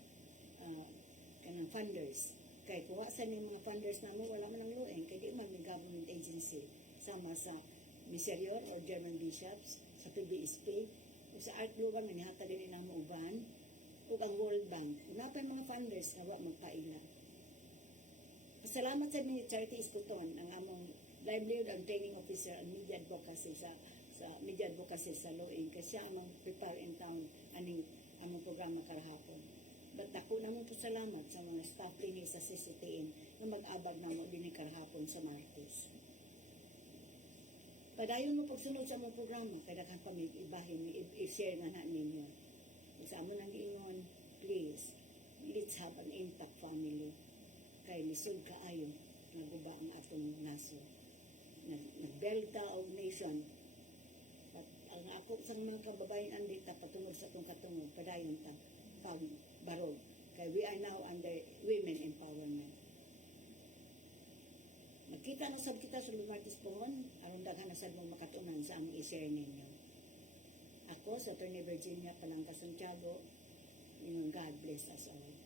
kanang funders. Kaya kuha sa mga funders namin, wala man ang Luing. Kaya di man may government agency sama sa Miserior or German Bishops, sa PBSP, o sa Art Global, manihata din inamo uban, o ang World Bank. Unapay mga funders na wala magpaila. Pasalamat sa mga charity istuton, ang among livelihood and training officer and media advocacy sa media advocacy sa Luing, kasi siya among prepare in town aning among programa karahapon. But ako namang pasalamat sa mga staff din sa CCTN na mag-abag na mo din karahapon sa Martes. Padayon mo pagsunod sa mga programa, kaya kan pa may ibahin, i-share na na ninyo. Sa amo nang ingon, please, let's have an intact family. Kaya lisod kaayo, naguba ang atong naso. Nag-build ta og nation. At ang ako sa mga kababayan andi ta patungod sa itong katungod, padayon ta, barog. Kaya we are now under women empowerment. Nakita na sab kita sa Lumartes Pohon, aron daghan na sad mong makatunan sa among i-share ninyo. Ako sa Attorney Virginia Palangka Santiago, God bless us all.